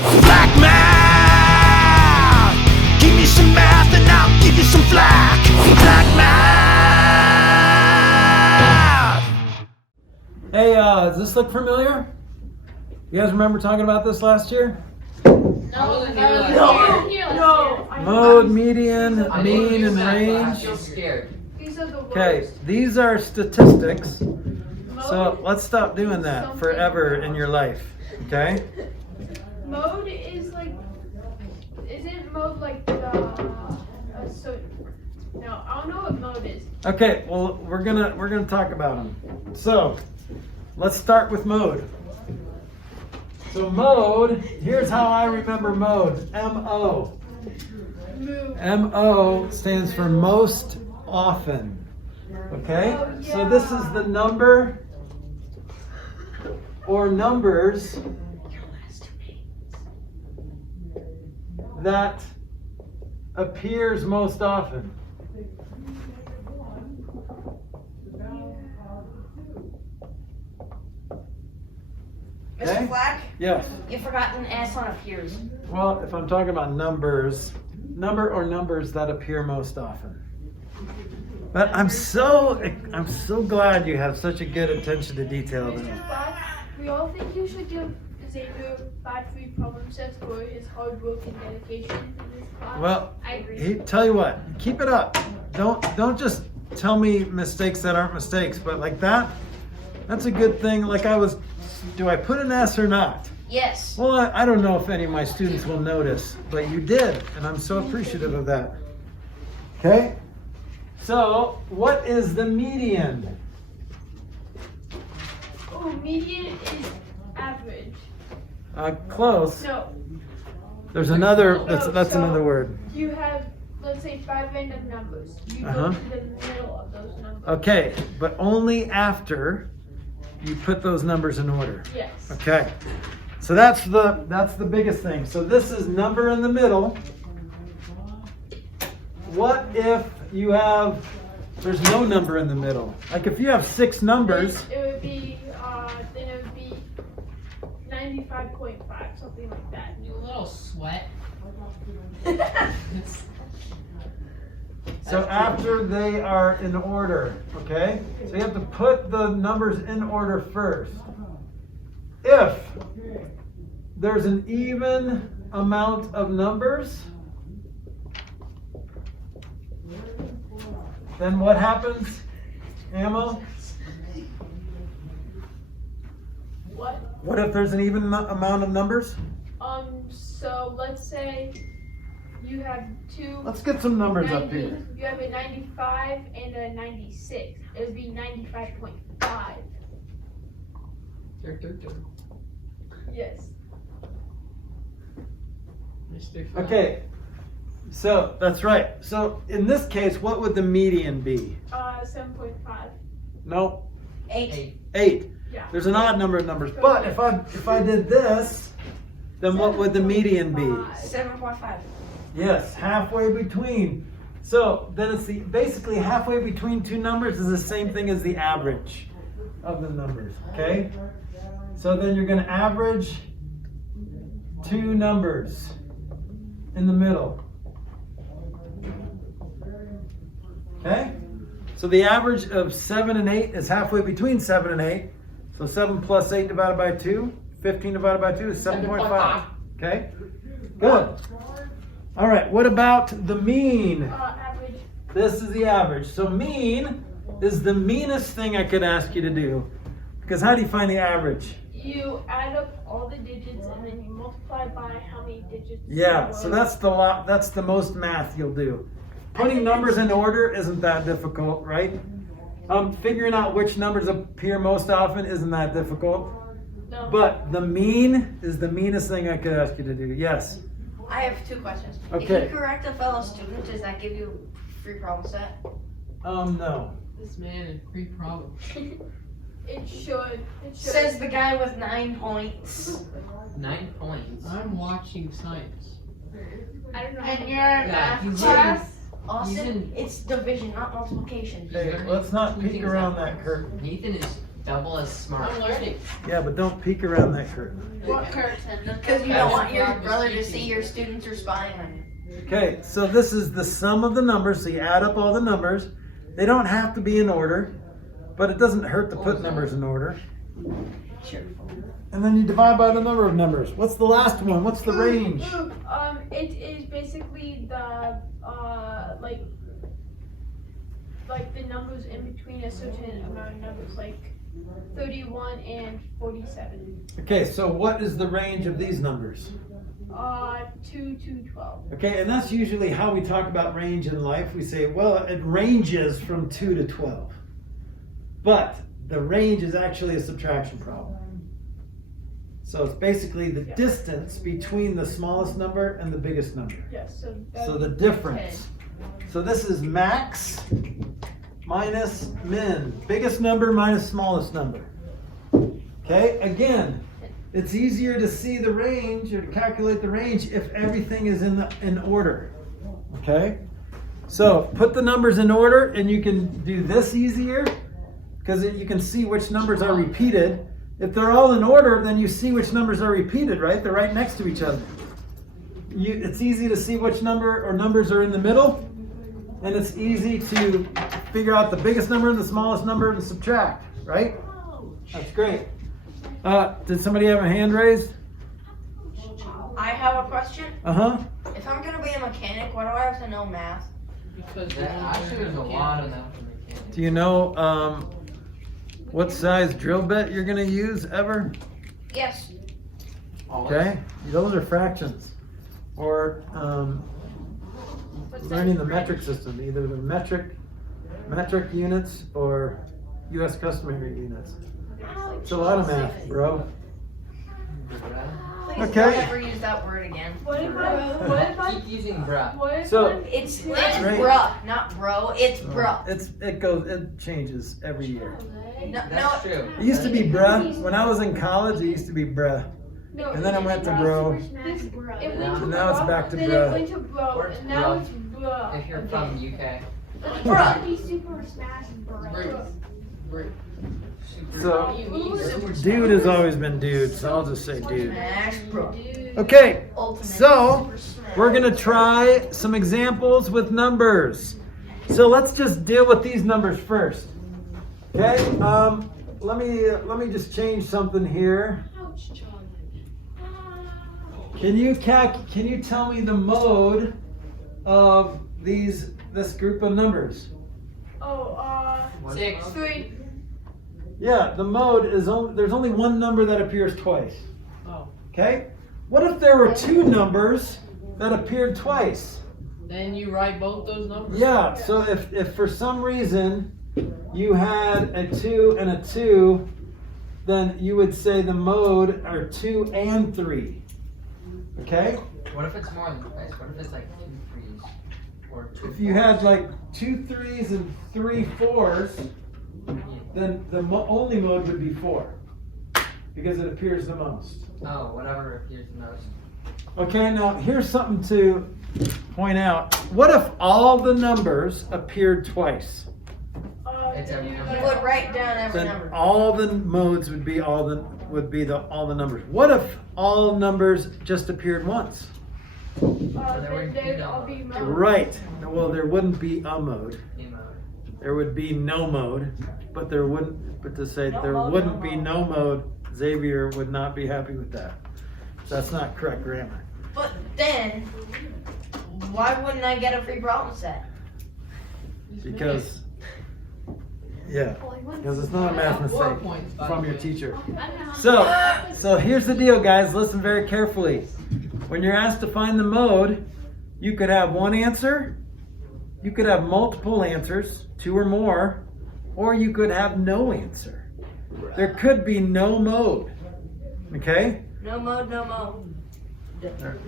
Flack math! Give me some math and I'll give you some flack. Flack math! Hey, does this look familiar? You guys remember talking about this last year? No. Mode, median, mean, and range. I'm scared. Okay, these are statistics. So let's stop doing that forever in your life. Okay? Mode is like, isn't mode like so? No, I don't know what mode is. Okay, well we're gonna talk about them. So let's start with mode. So mode, here's how I remember mode. M-O. M-O stands for most often. Okay? So this is the number or numbers that appears most often. Okay? Mr. Flack? Yes. You forgot an S on appears. Well, if I'm talking about numbers, number or numbers that appear most often. But I'm so glad you have such a good attention to detail. We all think you should give Xavier 5 free problem sets for his hard work and dedication in this class. Well, I agree. tell you what, keep it up. Don't just tell me mistakes that aren't mistakes, but like that's a good thing. Like do I put an S or not? Yes. Well, I don't know if any of my students will notice, but you did, and I'm so appreciative of that. Okay? So, what is the median? Oh, median is average. Close. No. There's another, No, that's so another word. You have, let's say, 5 random numbers. You go to the middle of those numbers. Okay, but only after you put those numbers in order. Yes. Okay. So that's the biggest thing. So this is number in the middle. What if there's no number in the middle? Like if you have 6 numbers. It would be, then it would be 95.5, something like that. You little sweat. So after they are in order, okay? So you have to put the numbers in order first. If there's an even amount of numbers, then what happens, Ammo? What if there's an even amount of numbers? So let's say you have two. Let's get some numbers 90, up here. You have a 95 and a 96. It would be 95.5. Yes. Okay, so that's right. So in this case, what would the median be? 7.5. No, 8. 8. Yeah. There's an odd number of numbers. But if I did this, then what would the median be? 7.5. Yes, halfway between. So then it's basically halfway between two numbers is the same thing as the average of the numbers. Okay? So then you're going to average two numbers in the middle. Okay? So the average of 7 and 8 is halfway between 7 and 8. So 7 plus 8 divided by 2, 15 divided by 2 is 7.5. Okay? Good. All right, what about the mean? Average. This is the average. So mean is the meanest thing I could ask you to do. Because how do you find the average? You add up all the digits and then you multiply by how many digits. Yeah, so that's the most math you'll do. Putting numbers in order isn't that difficult, right? Figuring out which numbers appear most often isn't that difficult. No. But the mean is the meanest thing I could ask you to do. Yes. I have 2 questions. Okay. If you correct a fellow student, does that give you free problem set? No. This man is pre-problem. It should. Says the guy with 9 points. 9 points. I'm watching science. I don't know. And you're Yeah, in math he's class? Austin, in- it's division, not multiplication. Hey, let's not peek around that curtain. Nathan is Double as smart. I'm learning. Yeah, but don't peek around that curtain. What curtain? Because you don't want your brother to see your students are spying on you. Okay, so this is the sum of the numbers, so you add up all the numbers. They don't have to be in order, but it doesn't hurt to put numbers in order. Sure. And then you divide by the number of numbers. What's the last one? What's the range? It is basically the like the numbers in between a certain amount of numbers, like 31 and 47. Okay, so what is the range of these numbers? 2 to 12. Okay, and that's usually how we talk about range in life. We say, well, it ranges from 2 to 12. But the range is actually a subtraction problem. So it's basically the distance between the smallest number and the biggest number. Yes, So the difference. So this is max minus min. Biggest number minus smallest number. Okay, again, it's easier to see the range or to calculate the range if everything is in order. Okay? So put the numbers in order and you can do this easier because you can see which numbers are repeated. If they're all in order, then you see which numbers are repeated, right? They're right next to each other. It's easy to see which number or numbers are in the middle, and it's easy to figure out the biggest number and the smallest number and subtract, right? That's great. Did somebody have a hand raised? I have a question. Uh-huh. If I'm gonna be a mechanic, why do I have to know math? Because Actually, there's a lot of that. Do you know what size drill bit you're going to use ever? Yes. Okay, those are fractions. Or learning the metric system, either the metric units or U.S. customary units. It's a lot of math, bro. Please Okay. don't ever use that word again. What if I Keep using bruh. what if So- I'm- It's Right. bruh, not bro. It's bruh. It changes every year. No, That's true. It used to be bruh. When I was in college, it used to be bruh. No, And then I went to bro. It went to And now it's bro, back to then bruh. it went to bro, Or it's and now bruh. it's bruh. If you're again. from UK. Bruh. Be Super Smash Bros. So, Super dude has always been dude, so I'll just say dude. Smash bro. Okay, Ultimate so Super Smash. we're gonna try some examples with numbers. So let's just deal with these numbers first. Okay, let me just change something here. Can you tell me the mode of this group of numbers? Oh, 6. 3. Yeah, the mode is there's only one number that appears twice. Oh. Okay? What if there were two numbers that appeared twice? Then you write both those numbers. Yeah, so if for some reason you had a 2 and a 2, then you would say the mode are 2 and 3. Okay? What if it's more than twice? What if it's like 2 3s? Or 2 If you had like 2 3s and 3 4s, then the only mode would be 4 because it appears the most. Oh, whatever appears the most. Okay, now here's something to point out. What if all the numbers appeared twice? It's every You number. would write down every Then number. all the modes would be all the numbers. What if all numbers just appeared once? Then they'd all be mode. Right. Well, there wouldn't be a mode. In mode. There would be no mode, but there wouldn't. But to say No there mode, wouldn't no be mode. no mode, Xavier would not be happy with that. That's not correct grammar. But then, why wouldn't I get a free problem set? Because, yeah, because it's not a math 4 mistake points, by from the your way. teacher. So here's the deal, guys. Listen very carefully. When you're asked to find the mode, you could have one answer, you could have multiple answers, 2 or more, or you could have no answer. There could be no mode. Okay? No mode, no mode.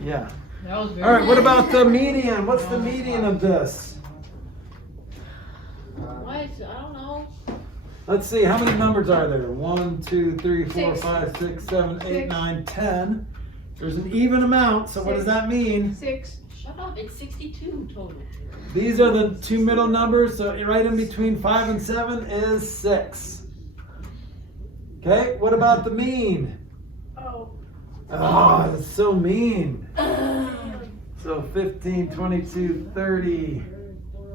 Yeah. That was very All right, what about the median? What's the median of this? What? I don't know. Let's see, how many numbers are there? 1, 2, 3, 4, 6. 5, 6, 7, 8, 6. 9, 10. There's an even amount, so what does that mean? 6. Shut up. It's 62 total. These are the two middle numbers, so right in between 5 and 7 is 6. Okay, what about the mean? Oh. Oh, that's so mean. So 15, 22, 30,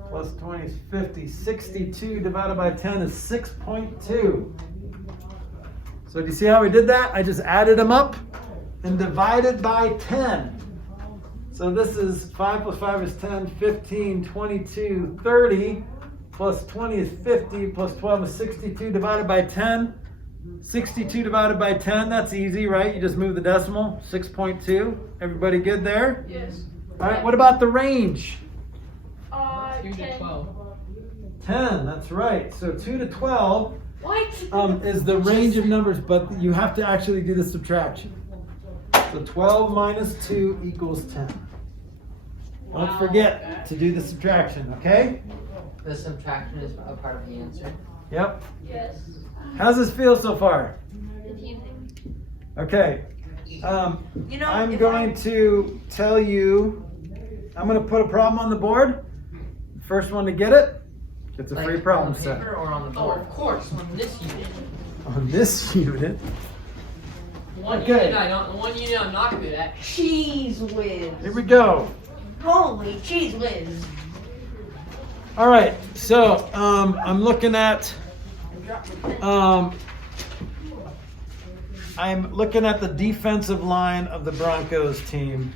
plus 20 is 50. 62 divided by 10 is 6.2. So do you see how we did that? I just added them up and divided by 10. So this is 5 plus 5 is 10, 15, 22, 30, plus 20 is 50, plus 12 is 62 divided by 10. 62 divided by 10, that's easy, right? You just move the decimal, 6.2. Everybody good there? Yes. All right, what about the range? 2 to 10. 12. 10, that's right. So 2 to 12 What? is the range of numbers, but you have to actually do the subtraction. So 12 minus 2 equals 10. Don't Wow. forget to do the subtraction, okay? The subtraction is a part of the answer. Yep. Yes. How's this feel so far? Confusing. Okay. You know, I'm if going to tell you, I'm going to put a problem on the board. First one to get it gets a Like, free problem on set. paper or on the Oh, board? of course, on this unit. On this unit. One Okay. one unit I'm not good at. Cheese whiz. Here we go. Holy cheese whiz. All right. So I'm looking at I'm looking at the defensive line of the Broncos team,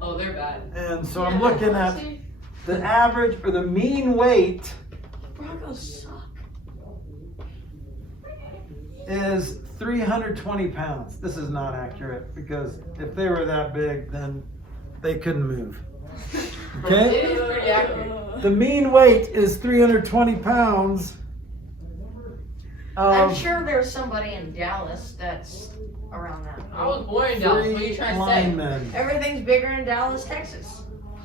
Oh, they're bad. and so I'm looking at the average or the mean weight Broncos suck. is 320 pounds. This is not accurate because if they were that big, then they couldn't move. Okay? It is pretty accurate. The mean weight is 320 pounds. I'm Of sure there's somebody in Dallas that's around that. I was born in Dallas. What are you three trying to say? linemen. Everything's bigger in Dallas, Texas.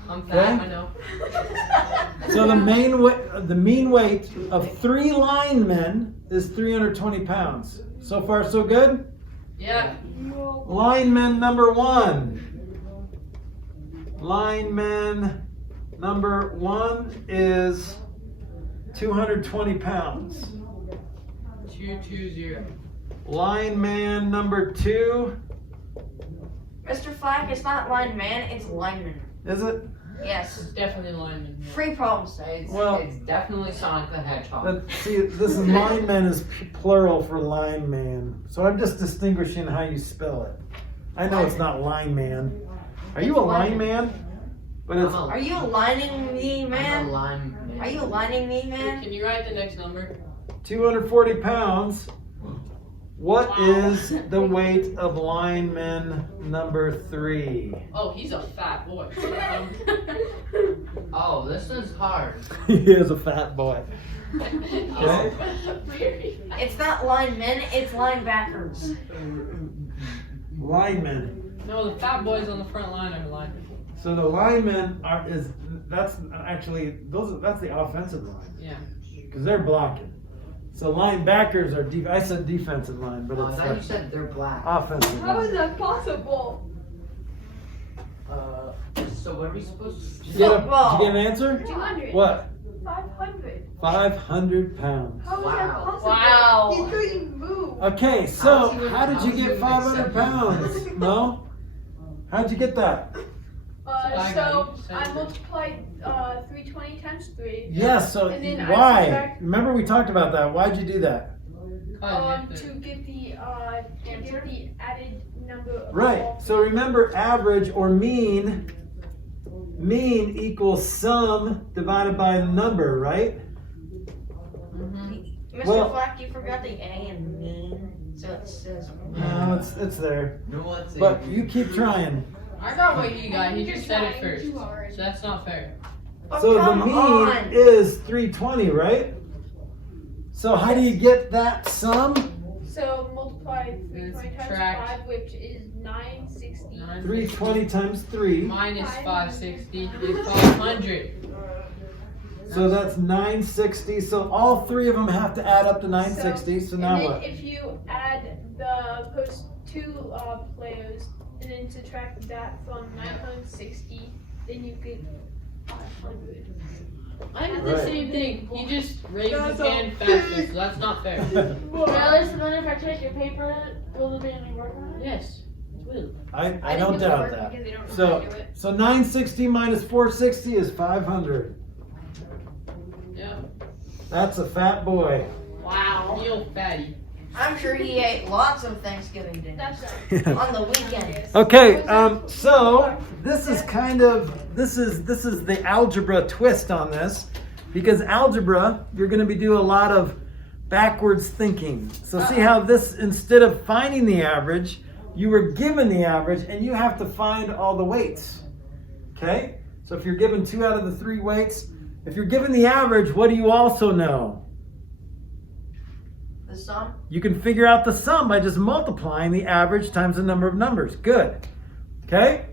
I'm fat, Okay. I know. So the mean weight of 3 linemen is 320 pounds. So far, so good? Yeah. Lineman number 1. Lineman number 1 is 220 pounds. 220. Lineman number 2, Mr. Flack, it's not lineman, it's lineman. is it? Yes. It's definitely lineman. Free problem set. It's, Well- it's definitely Sonic the Hedgehog. See, this is lineman is plural for lineman. So I'm just distinguishing how you spell it. I know it's not lineman. Are you a lineman? But it's Are you aligning me, I'm a man? lime man. Are you aligning me, man? Can you write the next number? 240 pounds. What is the weight of lineman number 3? Oh, he's a fat boy. Oh, this one's hard. He is a fat boy. Okay. It's not linemen, it's linebackers. Lineman. No, the fat boys on the front line are linemen. So the linemen that's the offensive line Yeah. because they're blocking. So linebackers are I said defensive line, but Oh, I it's thought you said they're black. offensive How is line. that possible? So what are we supposed to Did do? you get an answer? 200. What? 500. 500 pounds. How is Wow. that possible? Wow. He couldn't move. Okay, so how did you get 500 pounds? No? How'd you get that? So I multiplied 320 times 3. Yes, so And then I why? subtract- Remember we talked about that. Why'd you do that? To get the added number. Of Right. all So remember average or mean. Mean equals sum divided by the number, right? Mr. Well- Flack, you forgot the A in mean, so it says. No, it's there. No, what's it? But you keep trying. I got what he got. He just said it Trying first. too hard. So that's not fair. Oh, So the come mean on. is 320, right? So how do you get that sum? So multiply Then 320 times subtract 5, which is 960. 320 times 3. Minus 560 is 500. So that's 960. So all 3 of them have to add up to 960. So now and then what? if you add the post 2 players and then subtract that from 960, then you get 500. I did the Right. same thing. He just raised his That's a hand faster, so that's not fair. Regardless of if I touch your paper, will there be any work on it? Yes, it will. I don't doubt that. Because they don't know So how to do it. so 960 minus 460 is 500. Yeah. That's a fat boy. Wow. Real fatty. I'm sure he ate lots of Thanksgiving dinners That's on the weekend. Okay, so this is kind of this is the algebra twist on this, because algebra you're going to be doing a lot of backwards thinking. So see how this, instead of finding the average, you were given the average and you have to find all the weights. Okay, so if you're given 2 out of the 3 weights, if you're given the average, what do you also know? The sum? You can figure out the sum by just multiplying the average times the number of numbers. Good. Okay?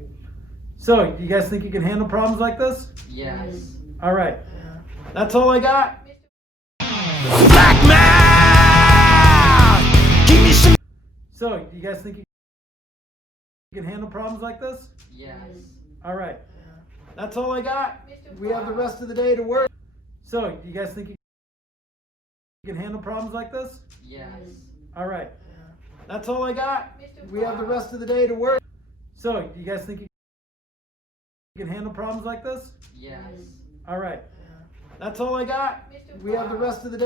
So, you guys think you can handle problems like this? Yes. All right. That's all I got. Black man, give me some. So, you guys think you can handle problems like this? Yes. All right. That's all I got. We have the rest of the day to work. So, you guys think you can handle problems like this? Yes. All right. That's all I got. We have the rest of the day to work. So, you guys think you can handle problems like this? Yes. All right. That's all I got. We have the rest of the day.